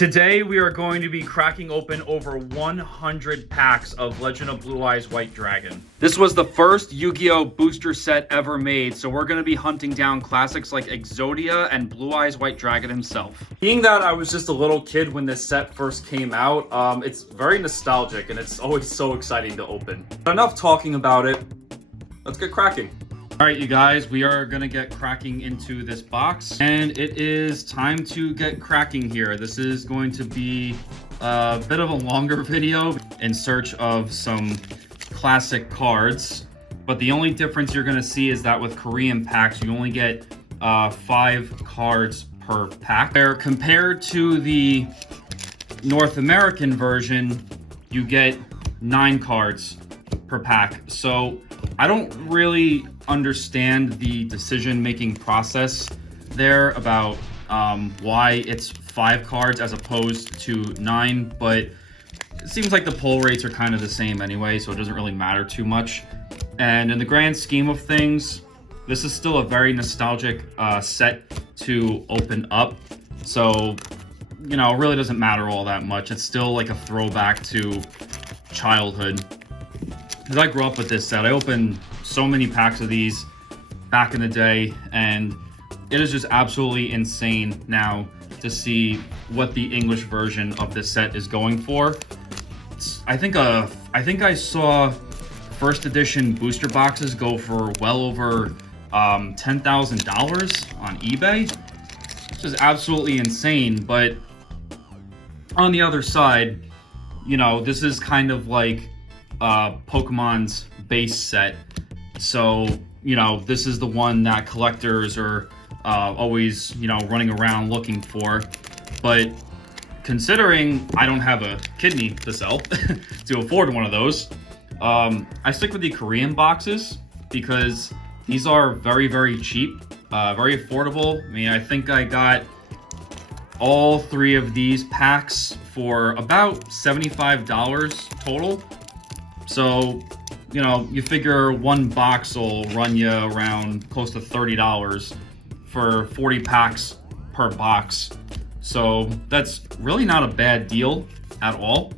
Today we are going to be cracking open over 100 packs of Legend of Blue Eyes White Dragon. This was the first Yu-Gi-Oh! Booster set ever made, so we're going to be hunting down classics like Exodia and Blue Eyes White Dragon himself. Being that I was just a little kid when this set first came out, it's very nostalgic and it's always so exciting to open. But enough talking about it, let's get cracking. All right, you guys, we are gonna get cracking into this box, and it is time to get cracking here. This is going to be a bit of a longer video in search of some classic cards, but the only difference you're gonna see is that with Korean packs, you only get 5 cards per pack. Where compared to the North American version, you get 9 cards per pack. So I don't really understand the decision-making process there about why it's 5 cards as opposed to 9, but it seems like the pull rates are kind of the same anyway, so it doesn't really matter too much. And in the grand scheme of things, this is still a very nostalgic set to open up, so you know, it really doesn't matter all that much. It's still like a throwback to childhood. Because I grew up with this set. I opened so many packs of these back in the day, and it is just absolutely insane now to see what the English version of this set is going for. I think I saw first edition booster boxes go for well over $10,000 on eBay, which is absolutely insane. But on the other side, you know, this is kind of like Pokemon's base set, so you know, this is the one that collectors are always, you know, running around looking for. But considering I don't have a kidney to sell to afford one of those, I stick with the Korean boxes because these are very, very cheap, very affordable. I mean, I think I got all 3 of these packs for about $75 total. So, you know, you figure one box will run you around close to $30 for 40 packs per box. So that's really not a bad deal at all.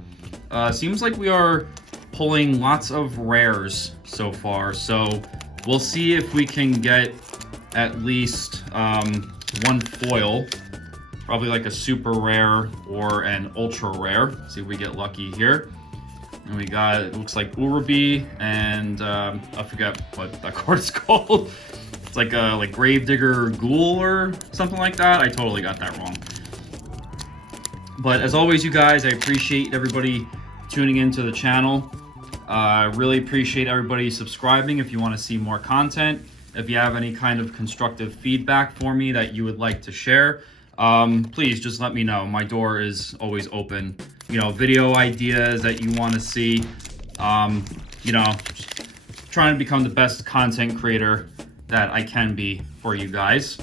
Seems like we are pulling lots of rares so far. So we'll see if we can get at least one foil, probably like a super rare or an ultra rare. See if we get lucky here. And we got, it looks like Urubi, and I forget what that card is called. It's like a Gravedigger Ghoul or something like that. I totally got that wrong. But as always, you guys, I appreciate everybody tuning into the channel. I really appreciate everybody subscribing if you want to see more content. If you have any kind of constructive feedback for me that you would like to share, please just let me know. My door is always open. You know, video ideas that you want to see, you know, trying to become the best content creator that I can be for you guys.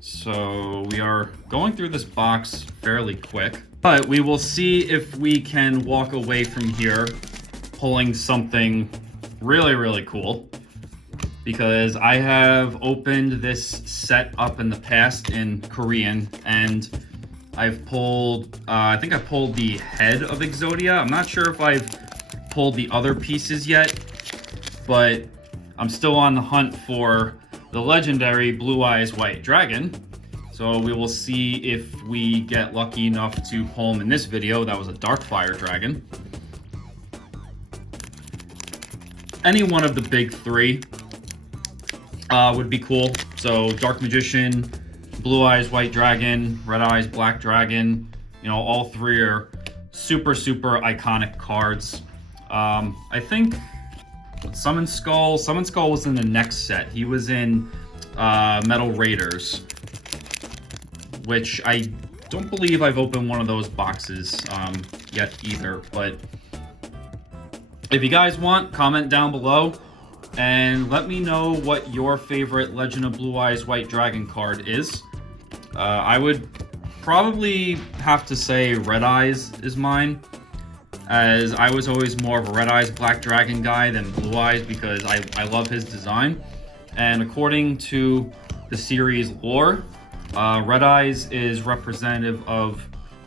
So we are going through this box fairly quick, but we will see if we can walk away from here pulling something really, really cool, because I have opened this set up in the past in Korean, and I've pulled, I think I pulled the head of Exodia. I'm not sure if I've pulled the other pieces yet, but I'm still on the hunt for the legendary Blue Eyes White Dragon. So we will see if we get lucky enough to pull him in this video. That was a Darkfire Dragon. Any one of the big 3 would be cool. So Dark Magician, Blue Eyes White Dragon, Red Eyes Black Dragon, you know, all 3 are super, super iconic cards. I think Summon Skull was in the next set. He was in Metal Raiders, which I don't believe I've opened one of those boxes yet either. But if you guys want, comment down below and let me know what your favorite Legend of Blue Eyes White Dragon card is. I would probably have to say Red Eyes is mine, as I was always more of a Red Eyes Black Dragon guy than Blue Eyes because I love his design. And according to the series lore, Red Eyes is representative of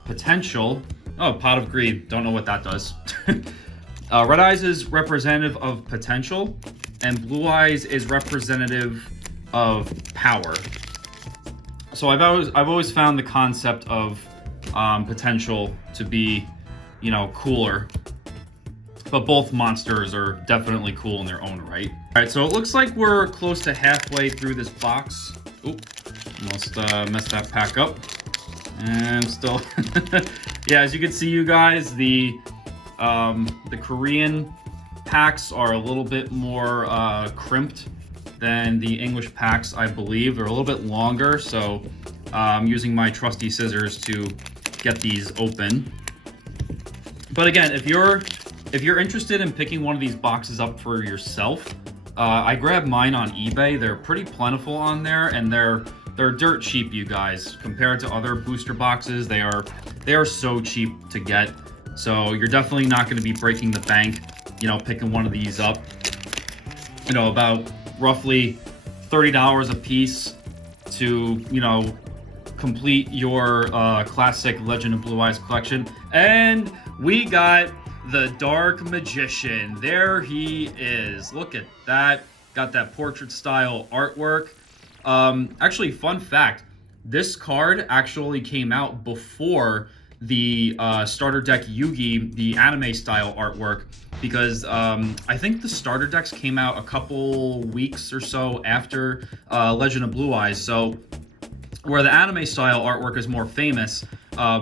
Potential. Oh, Pot of Greed. Don't know what that does. Red Eyes is representative of potential, and Blue Eyes is representative of power. So I've always found the concept of potential to be, you know, cooler. But both monsters are definitely cool in their own right. All right, so it looks like we're close to halfway through this box. Oop, almost messed that pack up. And still, yeah, as you can see, you guys, the Korean packs are a little bit more crimped than the English packs, I believe. They're a little bit longer, so I'm using my trusty scissors to get these open. But again, if you're interested in picking one of these boxes up for yourself, I grabbed mine on eBay. They're pretty plentiful on there, and they're dirt cheap, you guys. Compared to other booster boxes, they are so cheap to get. So you're definitely not going to be breaking the bank, you know, picking one of these up. You know, about roughly $30 a piece to, you know, complete your classic Legend of Blue Eyes collection. And we got the Dark Magician. There he is. Look at that. Got that portrait style artwork. Actually, fun fact, this card actually came out before the starter deck Yugi, the anime style artwork, because I think the starter decks came out a couple weeks or so after Legend of Blue Eyes. So where the anime style artwork is more famous,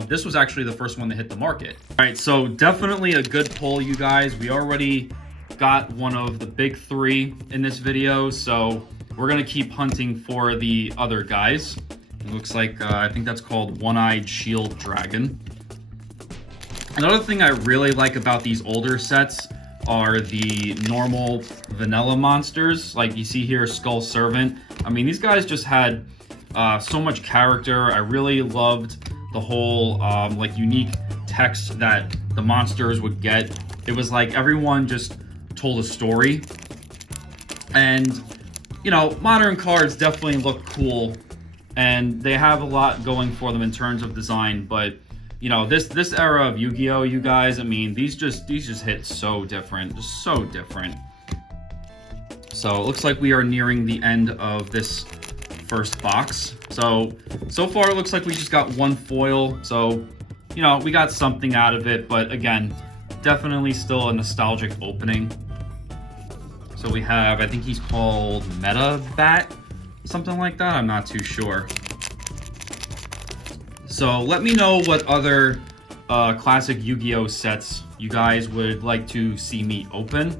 this was actually the first one to hit the market. All right, so definitely a good pull, you guys. We already got one of the big three in this video, so we're gonna keep hunting for the other guys. It looks like, I think that's called One-Eyed Shield Dragon. Another thing I really like about these older sets are the normal vanilla monsters. Like you see here, Skull Servant. I mean, these guys just had so much character. I really loved the whole like unique text that the monsters would get. It was like everyone just told a story. And, you know, modern cards definitely look cool, and they have a lot going for them in terms of design, but you know, this era of Yu-Gi-Oh, you guys, I mean, these just hit so different, just so different. So it looks like we are nearing the end of this first box. So far it looks like we just got one foil, so you know, we got something out of it, but again, definitely still a nostalgic opening. So we have, I think he's called Meta Bat, something like that, I'm not too sure. So let me know what other classic Yu-Gi-Oh sets you guys would like to see me open.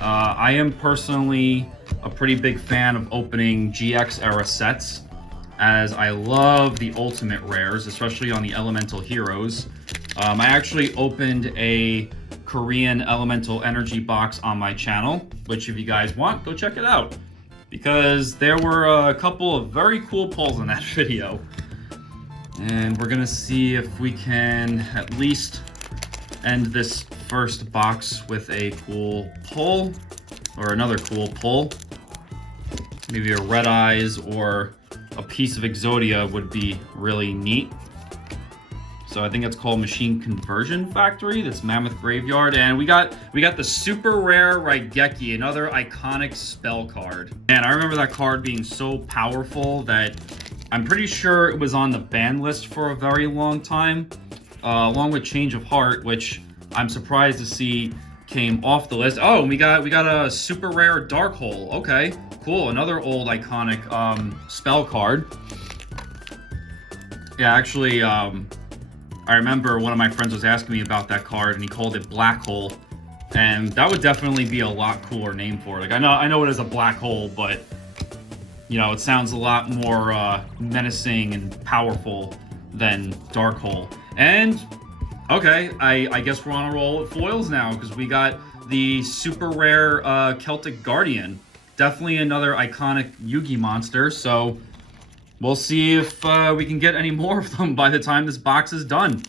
I am personally a pretty big fan of opening GX era sets, as I love the ultimate rares, especially on the elemental heroes. I actually opened a Korean elemental energy box on my channel, which if you guys want, go check it out, because there were a couple of very cool pulls in that video. And we're gonna see if we can at least end this first box with a cool pull, or another cool pull. Maybe a Red Eyes or a piece of Exodia would be really neat. So I think it's called Machine Conversion Factory. That's Mammoth Graveyard, and we got the super rare Raigeki, another iconic spell card. And I remember that card being so powerful that I'm pretty sure it was on the ban list for a very long time, along with Change of Heart, which I'm surprised to see came off the list. Oh, we got a super rare Dark Hole. Okay, cool. Another old iconic spell card. Yeah, actually, I remember one of my friends was asking me about that card, and he called it Black Hole, and that would definitely be a lot cooler name for it. Like I know it is a black hole, but you know, it sounds a lot more menacing and powerful than Dark Hole. And okay, I guess we're on a roll with foils now, because we got the super rare Celtic Guardian. Definitely another iconic Yugi monster, so we'll see if we can get any more of them by the time this box is done.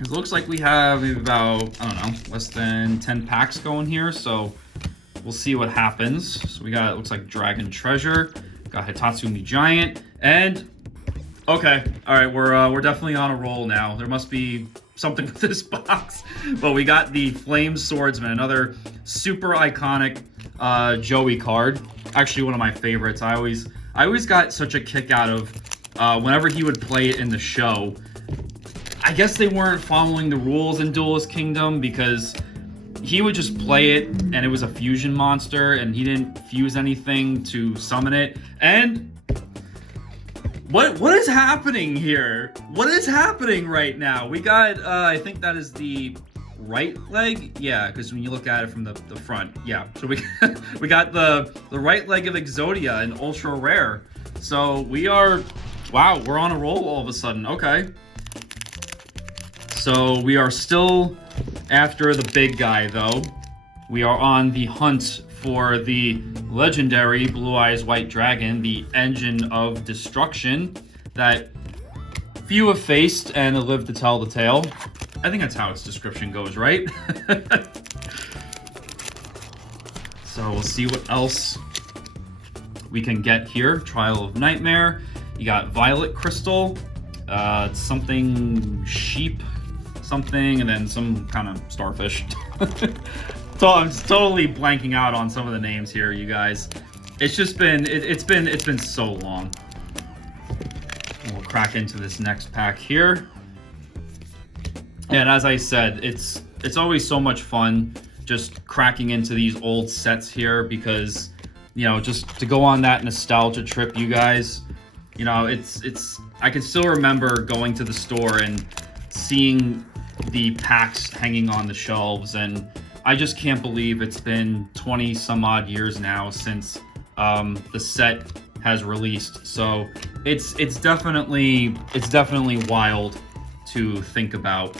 It looks like we have maybe about, I don't know, less than 10 packs going here, so we'll see what happens. So we got, it looks like Dragon Treasure, got Hitatsumi Giant, and Okay, all right, we're definitely on a roll now. There must be something with this box. But we got the Flame Swordsman, another super iconic Joey card. Actually, one of my favorites. I always got such a kick out of whenever he would play it in the show. I guess they weren't following the rules in Duelist Kingdom because he would just play it and it was a fusion monster and he didn't fuse anything to summon it. And what is happening here? What is happening right now? We got I think that is the right leg. Yeah, because when you look at it from the front, yeah. So we got the right leg of Exodia in ultra rare. So we are, wow, we're on a roll all of a sudden. Okay. So we are still after the big guy though. We are on the hunt for the legendary Blue Eyes White Dragon, the Engine of Destruction that few have faced and live to tell the tale. I think that's how its description goes, right? So we'll see what else we can get here. Trial of Nightmare. You got Violet Crystal, something sheep, something, and then some kind of starfish. So I'm totally blanking out on some of the names here, you guys. It's just been it's been so long. We'll crack into this next pack here. And as I said, it's always so much fun just cracking into these old sets here because, you know, just to go on that nostalgia trip, you guys, you know, it's I can still remember going to the store and seeing the packs hanging on the shelves, and I just can't believe it's been 20 some odd years now since the set has released. So it's definitely wild to think about,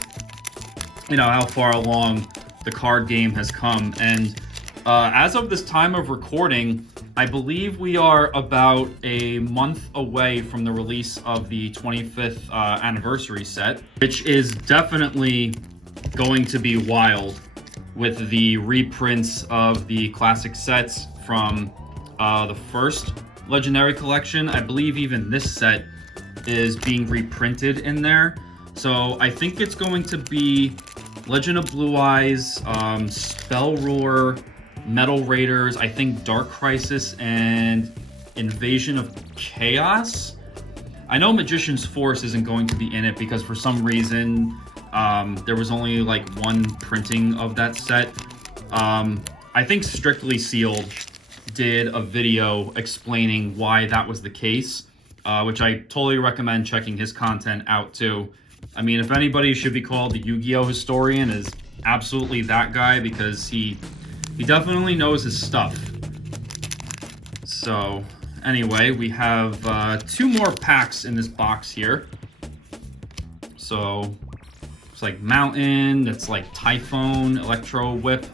you know, how far along the card game has come. And as of this time of recording, I believe we are about a month away from the release of the 25th anniversary set, which is definitely going to be wild with the reprints of the classic sets from the first Legendary Collection. I believe even this set is being reprinted in there. So I think it's going to be Legend of Blue Eyes, Spell Ruler, Metal Raiders, I think Dark Crisis, and Invasion of Chaos. I know Magician's Force isn't going to be in it because for some reason there was only like one printing of that set. I think Strictly Sealed did a video explaining why that was the case, which I totally recommend checking his content out too. I mean, if anybody should be called the Yu-Gi-Oh historian, is absolutely that guy, because he definitely knows his stuff. So anyway, we have 2 more packs in this box here. So it's like Mountain, it's like Typhoon, Electro Whip,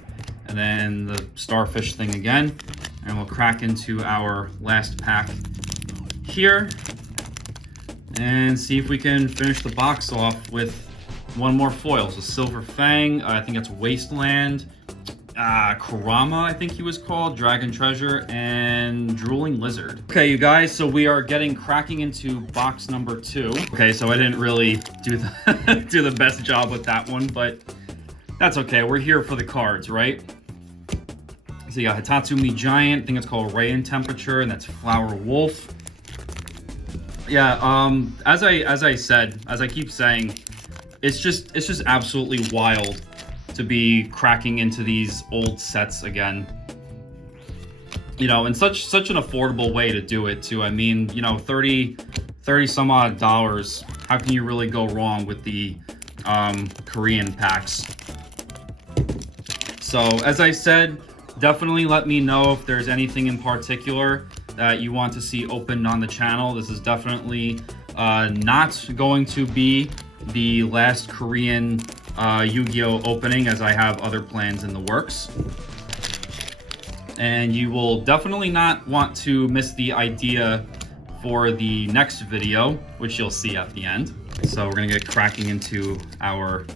and then the Starfish thing again. And we'll crack into our last pack here and see if we can finish the box off with one more foil. So Silver Fang, I think it's Wasteland, Kurama, I think he was called, Dragon Treasure, and Drooling Lizard. Okay, you guys, so we are cracking into box number 2. Okay, so I didn't really do the best job with that one, but that's okay. We're here for the cards, right? So you got Hitatsumi Giant, I think it's called Ray and Temperature, and that's Flower Wolf. Yeah, as I said, as I keep saying, it's just absolutely wild to be cracking into these old sets again. You know, and such an affordable way to do it too. I mean, you know, 30 some odd dollars. How can you really go wrong with the Korean packs? So as I said, definitely let me know if there's anything in particular that you want to see opened on the channel. This is definitely not going to be the last Korean Yu-Gi-Oh opening, as I have other plans in the works. And you will definitely not want to miss the idea for the next video, which you'll see at the end. So we're gonna get cracking into our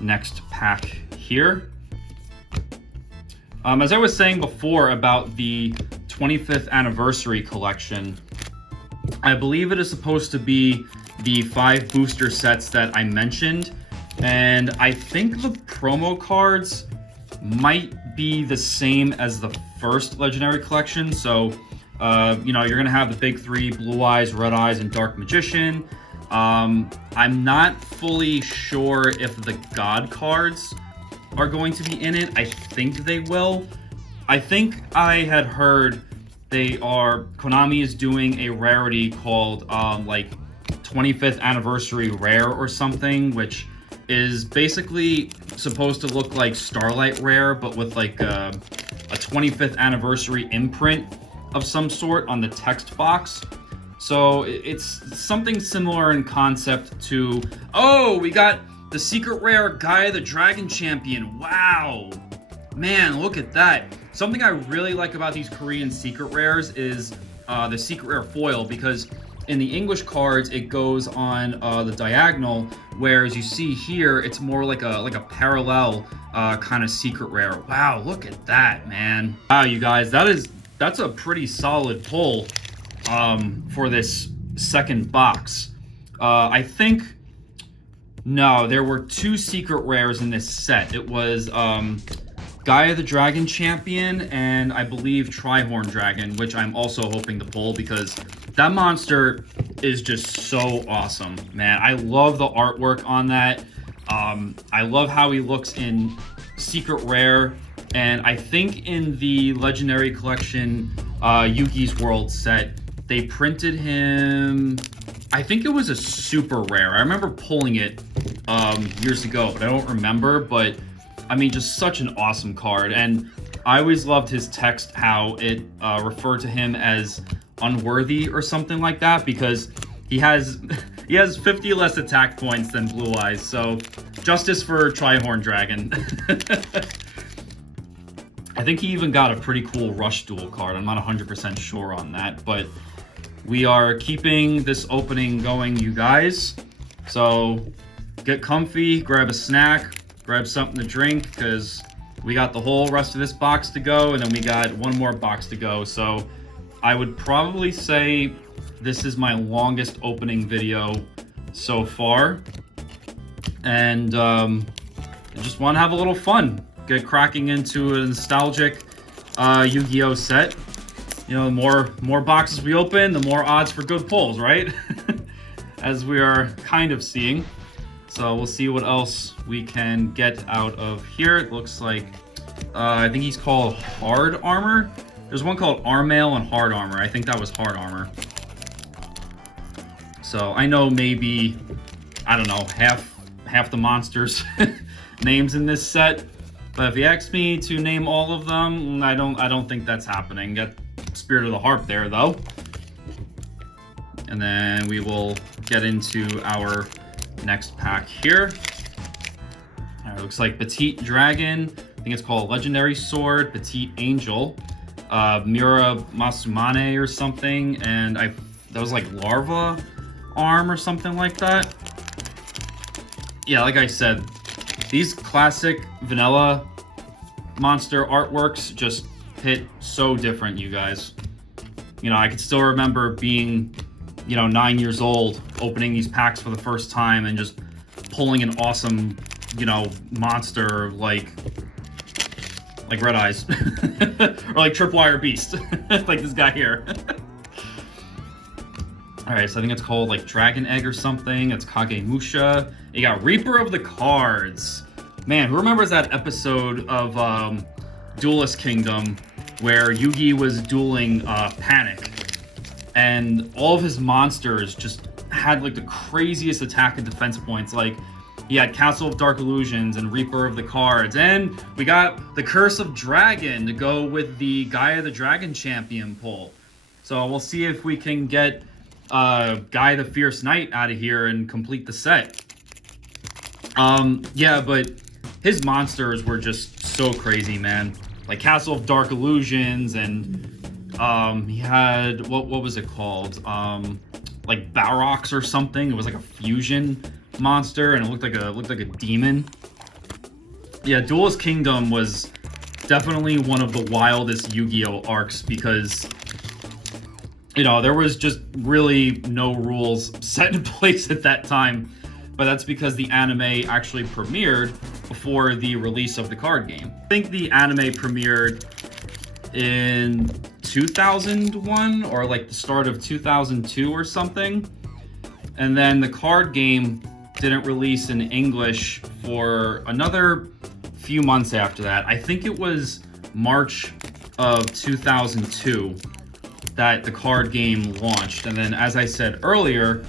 next pack here. As I was saying before about the 25th anniversary collection, I believe it is supposed to be the 5 booster sets that I mentioned. And I think the promo cards might be the same as the first Legendary Collection. So, you know, you're going to have the big 3, Blue Eyes, Red Eyes, and Dark Magician. I'm not fully sure if the God cards are going to be in it. I think they will. I think I had heard Konami is doing a rarity called, like, 25th Anniversary Rare or something, which is basically supposed to look like Starlight Rare, but with like a 25th anniversary imprint of some sort on the text box. So it's something similar in concept to, oh, we got the secret rare Gaia the Dragon Champion. Wow, man, look at that. Something I really like about these Korean secret rares is the secret rare foil, because in the English cards, it goes on the diagonal, whereas you see here, it's more like a parallel kind of secret rare. Wow, look at that, man. Wow, you guys, that's a pretty solid pull for this second box. I think, no, there were 2 secret rares in this set. It was Gaia the Dragon Champion and I believe Trihorn Dragon, which I'm also hoping to pull because that monster is just so awesome, man. I love the artwork on that. I love how he looks in Secret Rare, and I think in the Legendary Collection Yugi's World set, they printed him, I think it was a super rare. I remember pulling it years ago, but I don't remember. But I mean, just such an awesome card. And I always loved his text, how it referred to him as unworthy or something like that, because he has 50 less attack points than Blue Eyes. So justice for Trihorn Dragon. I think he even got a pretty cool Rush Duel card. I'm not 100% sure on that, but we are keeping this opening going, you guys. So get comfy, grab a snack, grab something to drink, because we got the whole rest of this box to go, and then we got one more box to go. So I would probably say this is my longest opening video so far. And I just want to have a little fun. Get cracking into a nostalgic Yu-Gi-Oh set. You know, the more boxes we open, the more odds for good pulls, right? As we are kind of seeing. So we'll see what else we can get out of here. It looks like, I think he's called Hard Armor. There's one called Armail and Hard Armor. I think that was Hard Armor. So I know maybe, I don't know, half the monsters' names in this set. But if you ask me to name all of them, I don't think that's happening. Got Spirit of the Harp there, though. And then we will get into our next pack here. All right, looks like Petite Dragon. I think it's called Legendary Sword. Petite Angel. Mira Masumane or something. And that was like Larva Arm or something like that. Yeah, like I said, these classic vanilla monster artworks just hit so different, you guys. You know, I could still remember being, 9 years old, opening these packs for the first time and just pulling an awesome, monster like Red Eyes. Or like Tripwire Beast. Like this guy here. Alright, so I think it's called like Dragon Egg or something. It's Kagemusha. You got Reaper of the Cards. Man, who remembers that episode of Duelist Kingdom where Yugi was dueling Panic, and all of his monsters just had like the craziest attack and defense points. Like he had Castle of Dark Illusions and Reaper of the Cards, and we got the Curse of Dragon to go with the Gaia the Dragon Champion pull. So we'll see if we can get Gaia the Fierce Knight out of here and complete the set. Yeah, but his monsters were just so crazy, man. Like Castle of Dark Illusions, and he had what was it called? Like Barox or something. It was like a fusion monster, and it looked like a demon. Yeah, Duelist Kingdom was definitely one of the wildest Yu-Gi-Oh arcs, because you know, there was just really no rules set in place at that time. But that's because the anime actually premiered before the release of the card game. I think the anime premiered in 2001 or like the start of 2002 or something. And then the card game didn't release in English for another few months after that. I think it was March of 2002 that the card game launched. And then, as I said earlier,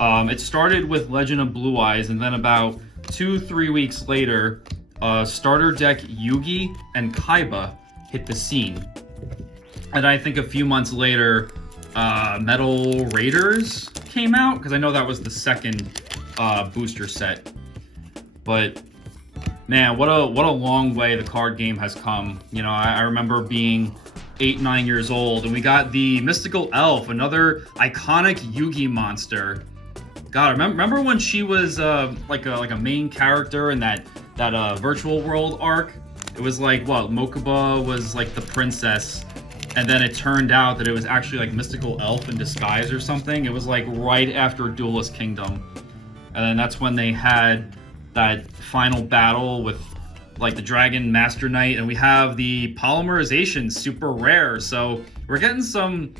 it started with Legend of Blue Eyes, and then about 2-3 weeks later, starter deck Yugi and Kaiba hit the scene. And I think a few months later, Metal Raiders came out, because I know that was the second booster set. But man, what a long way the card game has come. You know, I remember being 8-9 years old, and we got the Mystical Elf, another iconic Yugi monster. God, remember when she was like a main character in that Virtual World arc? It was like, what, Mokuba was like the princess, and then it turned out that it was actually like Mystical Elf in disguise or something. It was like right after Duelist Kingdom, and then that's when they had that final battle with like the Dragon Master Knight, and we have the polymerization super rare. So we're getting some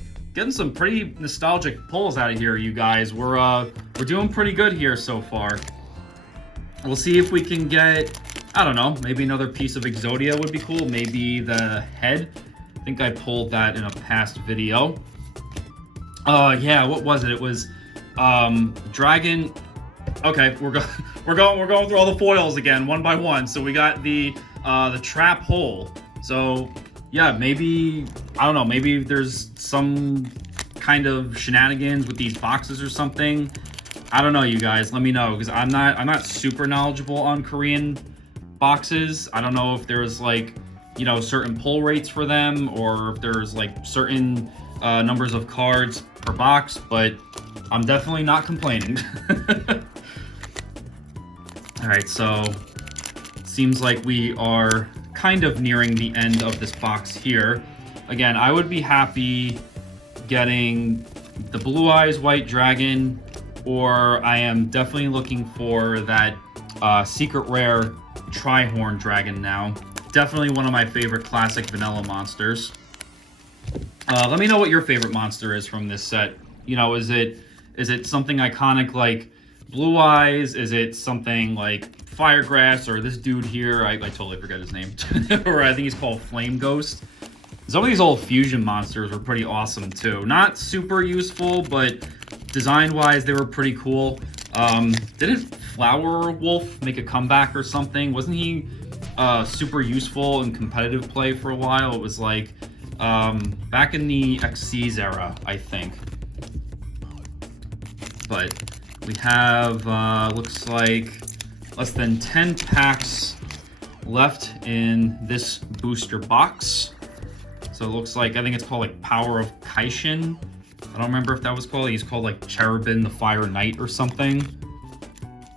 pretty nostalgic pulls out of here, you guys. We're doing pretty good here so far. We'll see if we can get, I don't know, maybe another piece of Exodia would be cool. Maybe the head. I think I pulled that in a past video. Yeah, what was it? It was Dragon. Okay, we're going through all the foils again, one by one. So we got the trap hole. So yeah, maybe, I don't know, maybe there's some kind of shenanigans with these boxes or something. I don't know, you guys. Let me know, because I'm not super knowledgeable on Korean boxes. I don't know if there's like, you know, certain pull rates for them, or if there's like certain numbers of cards per box, but I'm definitely not complaining. All right, so seems like we are kind of nearing the end of this box here. Again, I would be happy getting the Blue Eyes White Dragon, or I am definitely looking for that secret rare Tri-Horn Dragon now. Definitely one of my favorite classic vanilla monsters. Let me know what your favorite monster is from this set. You know, is it something iconic like Blue Eyes? Is it something like Firegrass, or this dude here? I totally forget his name. Or I think he's called Flame Ghost. Some of these old fusion monsters were pretty awesome too. Not super useful, but design-wise, they were pretty cool. Didn't Flower Wolf make a comeback or something? Wasn't he super useful in competitive play for a while? It was like back in the Xyz era, I think. But we have, looks like, less than 10 packs left in this booster box. So it looks like, I think it's called like Power of Kaishin. I don't remember if that was called. He's called like Cherubin the Fire Knight or something.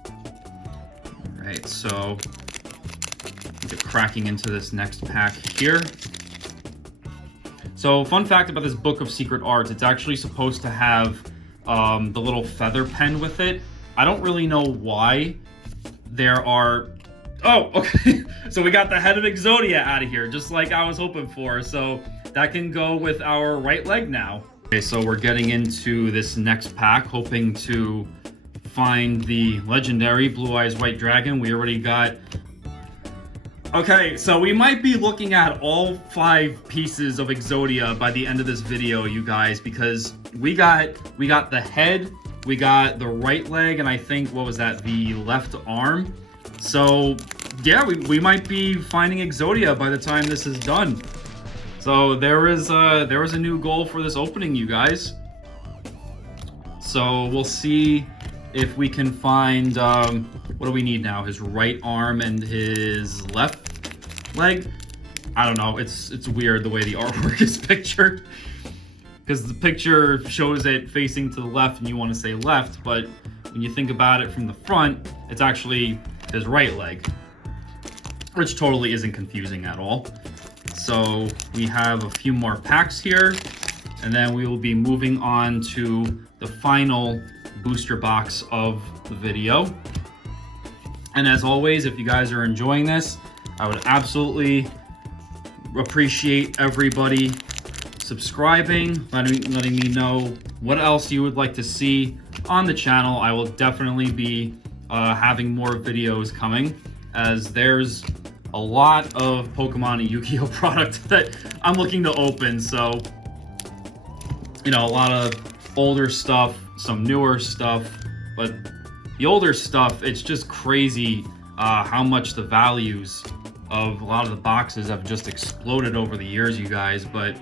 All right, so get cracking into this next pack here. So fun fact about this Book of Secret Arts, it's actually supposed to have the little feather pen with it. I don't really know why there are... Oh, okay. So we got the head of Exodia out of here, just like I was hoping for. So that can go with our right leg now. Okay, so we're getting into this next pack, hoping to find the legendary Blue Eyes White Dragon. We already got... Okay, so we might be looking at all 5 pieces of Exodia by the end of this video, you guys, because we got the head, we got the right leg, and I think, what was that, the left arm? So yeah, we might be finding Exodia by the time this is done. So there was a new goal for this opening, you guys. So we'll see if we can find, what do we need now? His right arm and his left leg? I don't know, it's weird the way the artwork is pictured. Because the picture shows it facing to the left and you want to say left, but when you think about it from the front, it's actually his right leg. Which totally isn't confusing at all. So we have a few more packs here and then we will be moving on to the final booster box of the video. And as always, if you guys are enjoying this, I would absolutely appreciate everybody subscribing, letting me know what else you would like to see on the channel. I will definitely be having more videos coming, as there's a lot of Pokemon and Yu-Gi-Oh product that I'm looking to open. So, you know, a lot of older stuff, some newer stuff, but the older stuff, it's just crazy how much the values of a lot of the boxes have just exploded over the years, you guys. But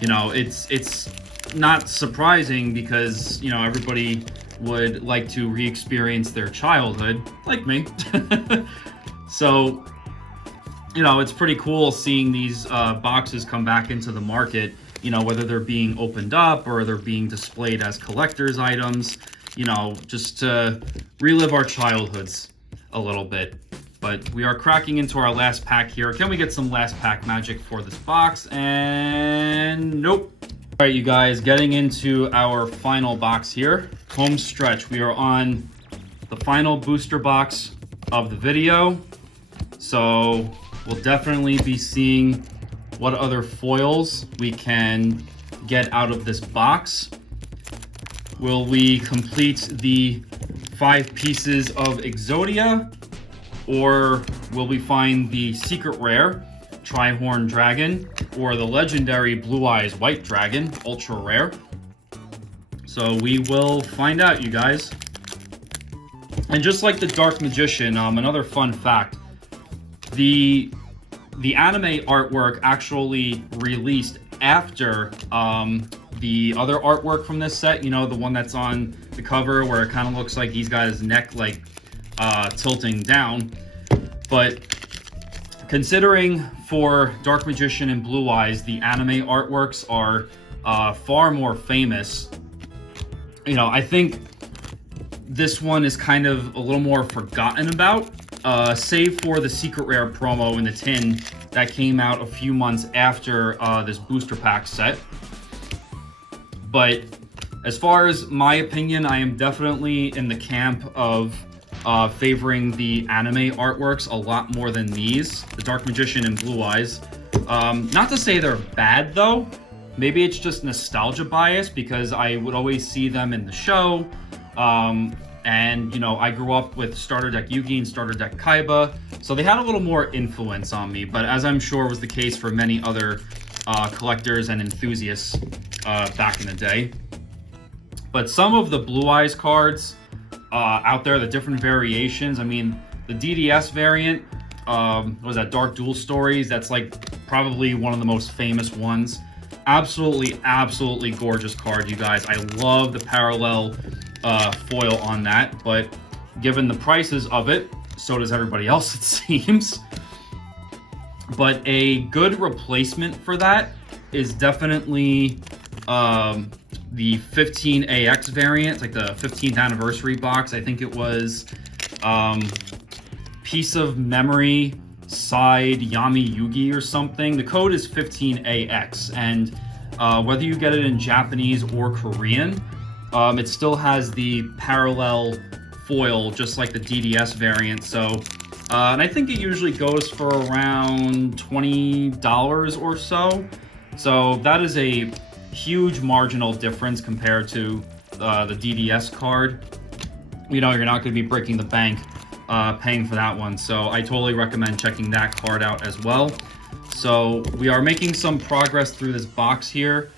you know, it's not surprising, because you know, everybody would like to re-experience their childhood, like me. So you know, it's pretty cool seeing these boxes come back into the market, you know, whether they're being opened up or they're being displayed as collector's items, you know, just to relive our childhoods a little bit. But we are cracking into our last pack here. Can we get some last pack magic for this box? And nope. All right, you guys, getting into our final box here. Home stretch. We are on the final booster box of the video. So we'll definitely be seeing what other foils we can get out of this box. Will we complete the 5 pieces of Exodia, or will we find the secret rare Tri-Horn Dragon, or the legendary Blue Eyes White Dragon, ultra rare? So we will find out, you guys. And just like the Dark Magician, another fun fact, the anime artwork actually released after the other artwork from this set, you know, the one that's on the cover where it kind of looks like he's got his neck like tilting down. But considering for Dark Magician and Blue Eyes, the anime artworks are far more famous, you know, I think this one is kind of a little more forgotten about, save for the secret rare promo in the tin that came out a few months after this booster pack set. But as far as my opinion, I am definitely in the camp of favoring the anime artworks a lot more than these, the Dark Magician and Blue Eyes. Not to say they're bad though. Maybe it's just nostalgia bias, because I would always see them in the show. And you know, I grew up with Starter Deck Yugi and Starter Deck Kaiba, so they had a little more influence on me, but as I'm sure was the case for many other collectors and enthusiasts back in the day. But some of the Blue Eyes cards out there, the different variations, I mean, the DDS variant, what was that, Dark Duel Stories, that's like probably one of the most famous ones. Absolutely gorgeous card, you guys. I love the parallel foil on that, but given the prices of it, so does everybody else, it seems. But a good replacement for that is definitely the 15AX variant, like the 15th anniversary box. I think it was Piece of Memory Side Yami Yugi or something. The code is 15AX, and whether you get it in Japanese or Korean, it still has the parallel foil, just like the DDS variant. So, and I think it usually goes for around $20 or so. So that is a huge marginal difference compared to the DDS card. You know, you're not going to be breaking the bank paying for that one. So I totally recommend checking that card out as well. So we are making some progress through this box here.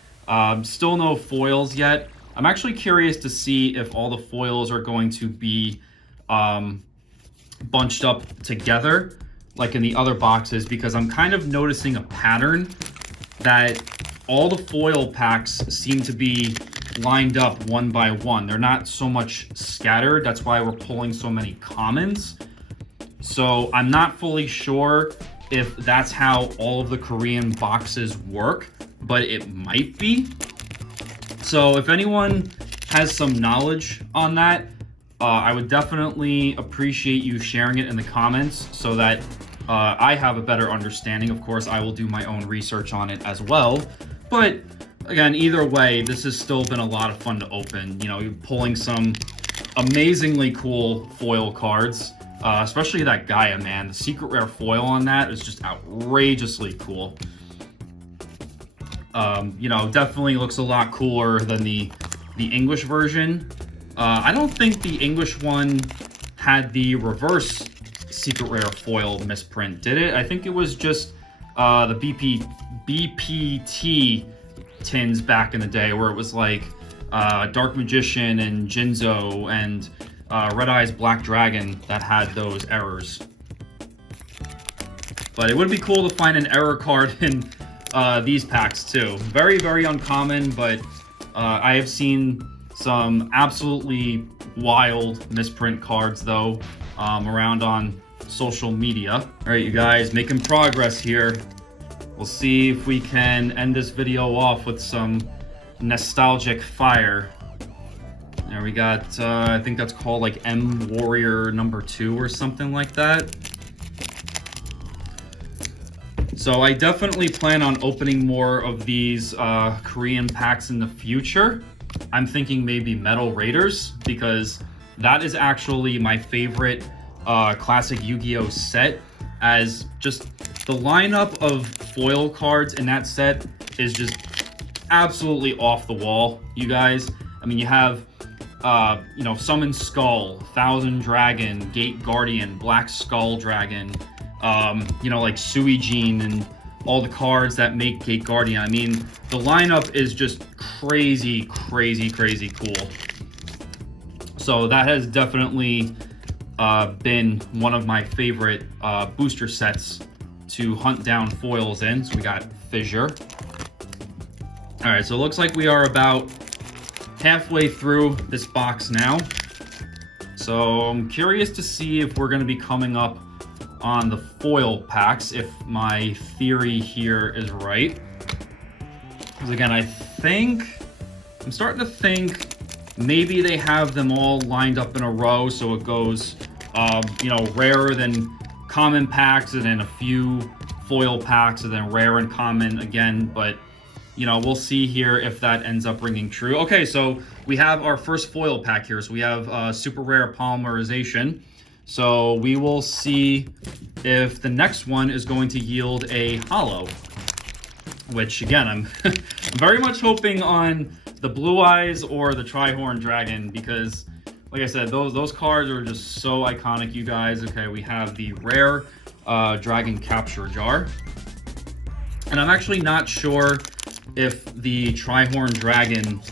Still no foils yet. I'm actually curious to see if all the foils are going to be bunched up together like in the other boxes, because I'm kind of noticing a pattern that all the foil packs seem to be lined up one by one. They're not so much scattered. That's why we're pulling so many commons. So I'm not fully sure if that's how all of the Korean boxes work, but it might be. So if anyone has some knowledge on that, I would definitely appreciate you sharing it in the comments so that I have a better understanding. Of course, I will do my own research on it as well. But Again, either way, this has still been a lot of fun to open. You know, you're pulling some amazingly cool foil cards, especially that Gaia, man. The secret rare foil on that is just outrageously cool. You know, definitely looks a lot cooler than the English version. I don't think the English one had the reverse secret rare foil misprint, did it? I think it was just the BPT tins back in the day, where it was like Dark Magician and Jinzo and Red Eyes Black Dragon that had those errors. But it would be cool to find an error card in these packs too. Very, very uncommon, but I have seen some absolutely wild misprint cards though around on social media. All right, you guys, making progress here. We'll see if we can end this video off with some nostalgic fire. There we got, I think that's called like M Warrior #2 or something like that. So I definitely plan on opening more of these Korean packs in the future. I'm thinking maybe Metal Raiders, because that is actually my favorite classic Yu-Gi-Oh set, as just the lineup of foil cards in that set is just absolutely off the wall, you guys. I mean, you have, you know, Summon Skull, Thousand Dragon, Gate Guardian, Black Skull Dragon, you know, like Suijin and all the cards that make Gate Guardian. I mean, the lineup is just crazy, crazy, crazy cool. So that has definitely been one of my favorite booster sets to hunt down foils in. So we got Fissure. All right, so it looks like we are about halfway through this box now. So I'm curious to see if we're going to be coming up on the foil packs, if my theory here is right. Because again, I'm starting to think maybe they have them all lined up in a row, so it goes, you know, rarer than common packs, and then a few foil packs, and then rare and common again. But you know, we'll see here if that ends up ringing true. Okay, so we have our first foil pack here. So we have super rare polymerization. So we will see if the next one is going to yield a holo, which again, I'm very much hoping on the Blue Eyes or the Tri-Horn Dragon, because like I said, those cards are just so iconic, you guys. Okay, we have the rare Dragon Capture Jar. And I'm actually not sure if the Tri-Horn Dragon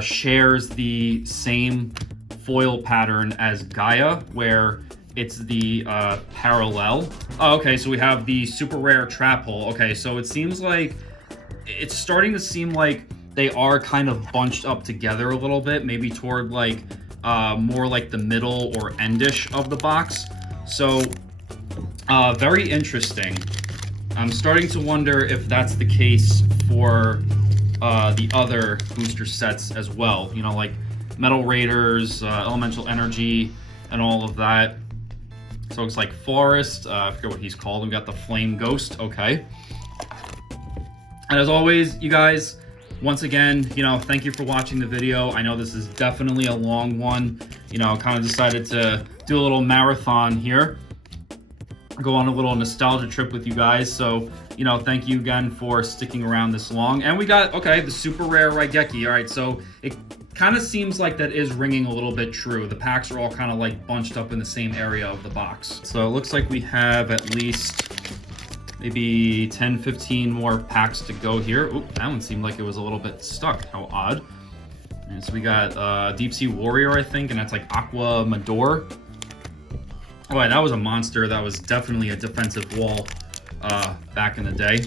shares the same foil pattern as Gaia, where it's the parallel. Oh, okay, so we have the super rare Trap Hole. Okay, so it seems like it's starting to seem like they are kind of bunched up together a little bit, maybe toward like more like the middle or endish of the box. So very interesting. I'm starting to wonder if that's the case for the other booster sets as well. You know, like Metal Raiders, Elemental Energy, and all of that. So it's like Forest, I forget what he's called. We got the Flame Ghost, okay. And as always, you guys, once again, you know, thank you for watching the video. I know this is definitely a long one. You know, kind of decided to do a little marathon here, go on a little nostalgia trip with you guys. So, you know, thank you again for sticking around this long. And we got, okay, the super rare Raigeki. All right, so it kind of seems like that is ringing a little bit true. The packs are all kind of like bunched up in the same area of the box. So it looks like we have at least maybe 10, 15 more packs to go here. Oop, that one seemed like it was a little bit stuck. How odd. And so we got Deep Sea Warrior, I think, and that's like Aqua Mador. Oh, yeah, that was a monster. That was definitely a defensive wall back in the day.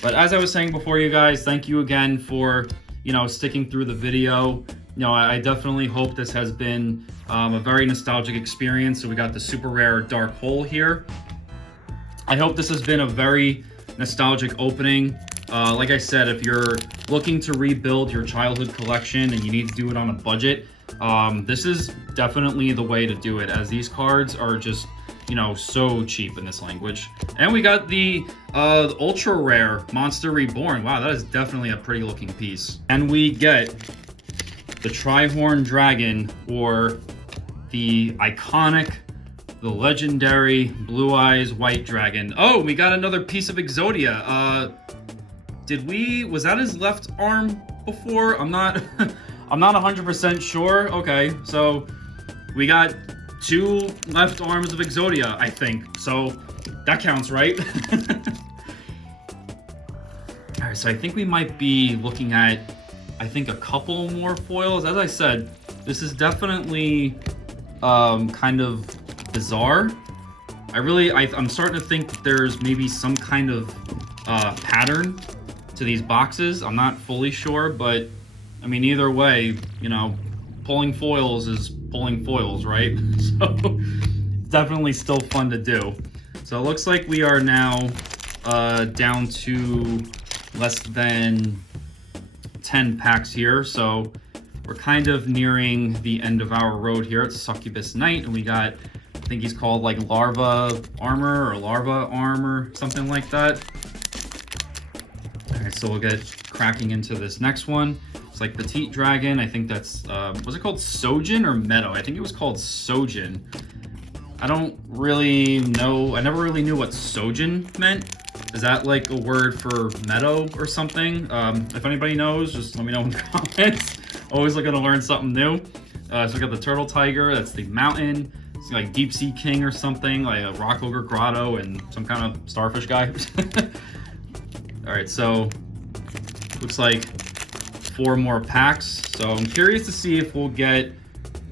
But as I was saying before, you guys, thank you again for, you know, sticking through the video. You know, I definitely hope this has been a very nostalgic experience. So we got the super rare Dark Hole here. I hope this has been a very nostalgic opening. Like I said, if you're looking to rebuild your childhood collection and you need to do it on a budget, this is definitely the way to do it, as these cards are just you know, so cheap in this language. And we got the ultra rare Monster Reborn. Wow, that is definitely a pretty looking piece. And we get the Tri-Horn Dragon, or the iconic, the legendary Blue Eyes White Dragon. Oh, we got another piece of Exodia. Was that his left arm before? I'm not I'm not 100% sure. Okay, so we got 2 left arms of Exodia, I think. So that counts, right? All right, so I think we might be looking at, I think, a couple more foils. As I said, this is definitely kind of bizarre. I'm starting to think that there's maybe some kind of pattern to these boxes. I'm not fully sure, but I mean, either way, you know, pulling foils is pulling foils, right? So it's definitely still fun to do. So it looks like we are now down to less than 10 packs here. So we're kind of nearing the end of our road here. It's Succubus Knight, and we got, I think he's called like Larva Armor or Larva Armor, something like that. All right, so we'll get cracking into this next one. It's like Petite Dragon. I think that's, was it called Sojin or Meadow? I think it was called Sojin. I don't really know. I never really knew what Sojin meant. Is that like a word for meadow or something? If anybody knows, just let me know in the comments. Always looking to learn something new. So we got the Turtle Tiger. That's the Mountain. It's like Deep Sea King or something, like a Rock Ogre Grotto and some kind of starfish guy. All right, so looks like 4 more packs. So I'm curious to see if we'll get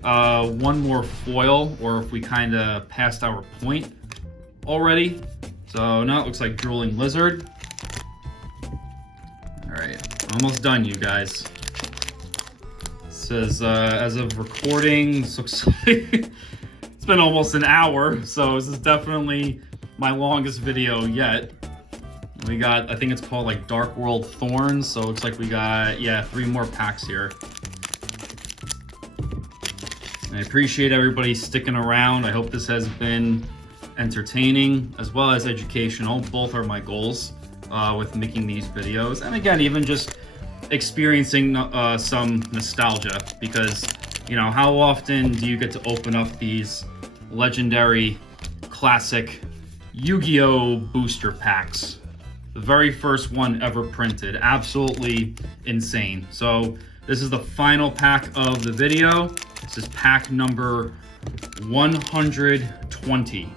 1 more foil, or if we kind of passed our point already. So now it looks like Drooling Lizard. All right, almost done, you guys. It says as of recording, this looks like it's been almost an hour, so this is definitely my longest video yet. We got, I think it's called like Dark World Thorns, so it looks like we got, yeah, 3 more packs here. And I appreciate everybody sticking around. I hope this has been entertaining as well as educational. Both are my goals with making these videos. And again, even just experiencing some nostalgia, because, you know, how often do you get to open up these legendary classic Yu-Gi-Oh! Booster packs? The very first one ever printed. Absolutely insane. So this is the final pack of the video. This is pack number 120.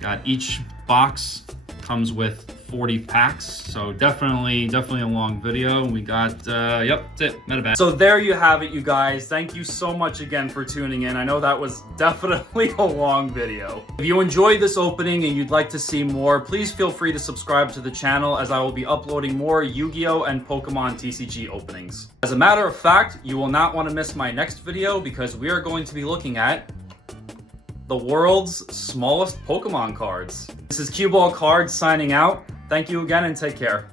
Got each box comes with 40 packs, so definitely a long video. We got yep, that's it, Metabad. So there you have it, you guys. Thank you so much again for tuning in. I know that was definitely a long video. If you enjoyed this opening and you'd like to see more, please feel free to subscribe to the channel, as I will be uploading more Yu-Gi-Oh! And Pokemon TCG openings. As a matter of fact, you will not want to miss my next video, because we are going to be looking at the world's smallest Pokemon cards. This is Cue Ball Cards signing out. Thank you again and take care.